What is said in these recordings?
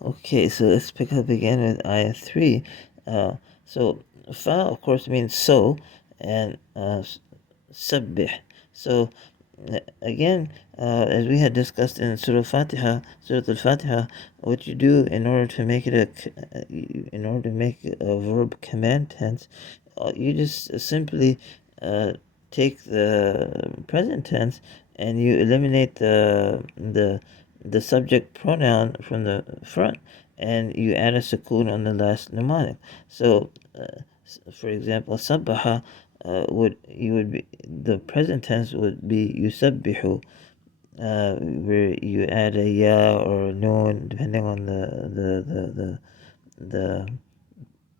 Okay, so let's pick up again with Ayah 3. Uh, so, fa, of course, means so, and sabbih. So, again, as we had discussed in Surah Al-Fatiha, what you do in order to make it in order to make a verb command tense, you just simply uh, take the present tense and you eliminate the subject pronoun from the front, and you add a sukoon on the last mnemonic. So, for example, sabbaha would be the present tense would be yusabbihu, where you add a ya or a noon depending on the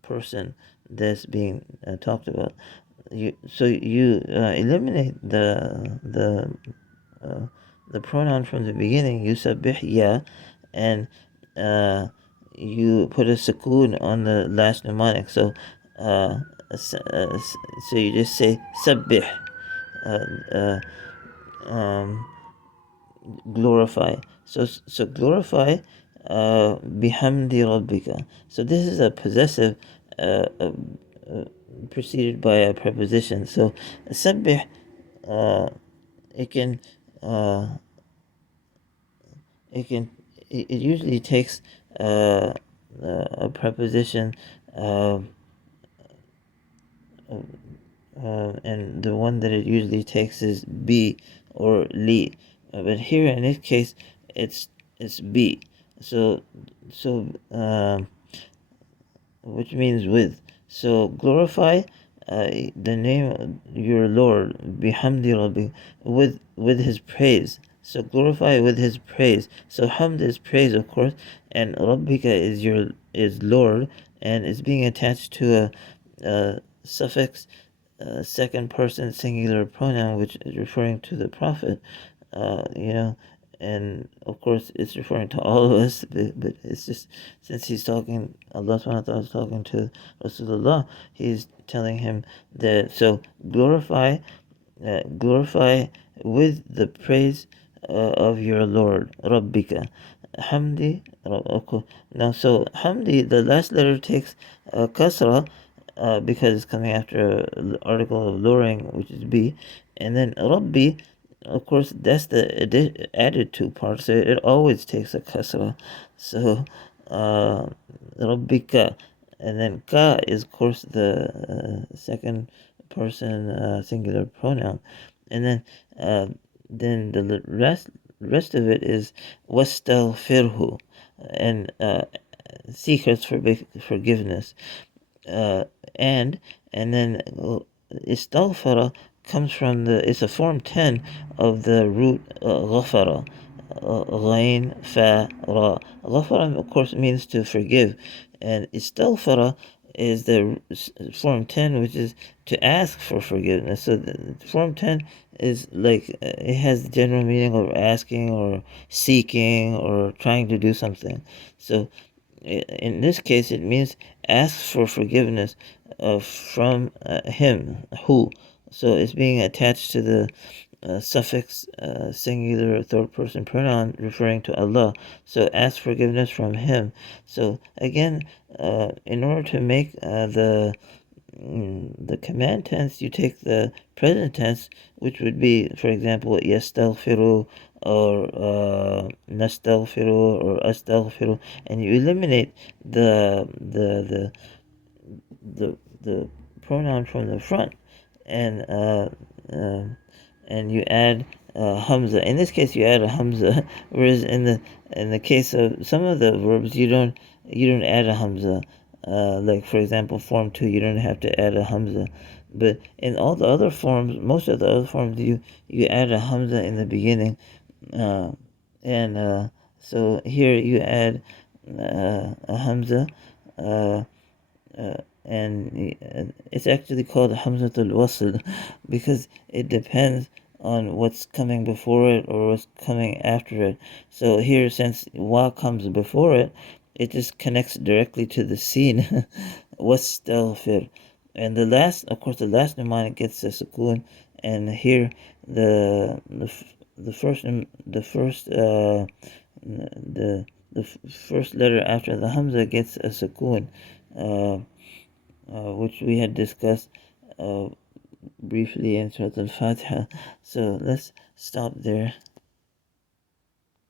person that's being talked about. You eliminate uh, the pronoun from the beginning, yusabbih ya, and uh, you put a sukoon on the last mnemonic. So so you just say sabbih, uh, uh, um, glorify. So glorify bihamdi rabbika. So this is a possessive preceded by a preposition. So sabbih, uh, it can uh, it can it usually takes a preposition, uh, and the one that it usually takes is be or li. But here in this case, it's be. So so which means with. So glorify the name of your Lord, bihamdi rabbi, with His praise. So glorify with His praise. So hamd is praise, of course, and rabbika is Lord, and it's being attached to a suffix, second person singular pronoun, which is referring to the prophet. You know, and of course it's referring to all of us, but it's just since he's talking, Allah subhanahu wa ta'ala is talking to Rasulullah, he's telling him that, so glorify with the praise of your Lord, Rabbika. Hamdi, okay. Now, so Hamdi, the last letter takes kasra, because it's coming after the article of luring, which is B, and then Rabbi, of course, that's the added two parts, so it always takes a kasra. So, Rabbika, and then ka is, of course, the second person singular pronoun, and then the rest of it is wastaghfirhu, and seek His forgiveness, uh, and and then istaghfara comes from it's a form 10 of the root ghafara, ghain fa ra. Ghafara, of course, means to forgive, and istaghfara is the form 10, which is to ask for forgiveness. So the form 10 is like it has the general meaning of asking or seeking or trying to do something. So in this case, it means ask for forgiveness from him, who. So it's being attached to the suffix singular third person pronoun referring to Allah. So ask forgiveness from him. So again, in order to make the command tense, you take the present tense, which would be, for example, yastaghfiru or nastaghfiru or astaghfiru, and you eliminate the pronoun from the front, and uh, and you add hamza. In this case, you add a hamza, whereas in the case of some of the verbs, you don't add a hamza. Like for example, form 2, you don't have to add a hamza, but in all the other forms, most of the other forms, you add a hamza in the beginning, uh, and so here you add a hamza. Uh, and it's actually called Hamzatul Wasl because it depends on what's coming before it or what's coming after it. So here, since wa comes before it, it just connects directly to the scene. Wastaghfir. And the last, of course, the last mnemonic gets a sukoon, and here the first the the first letter after the Hamza gets a sukoon, uh, which we had discussed briefly in Surah Al-Fatiha. So let's stop there.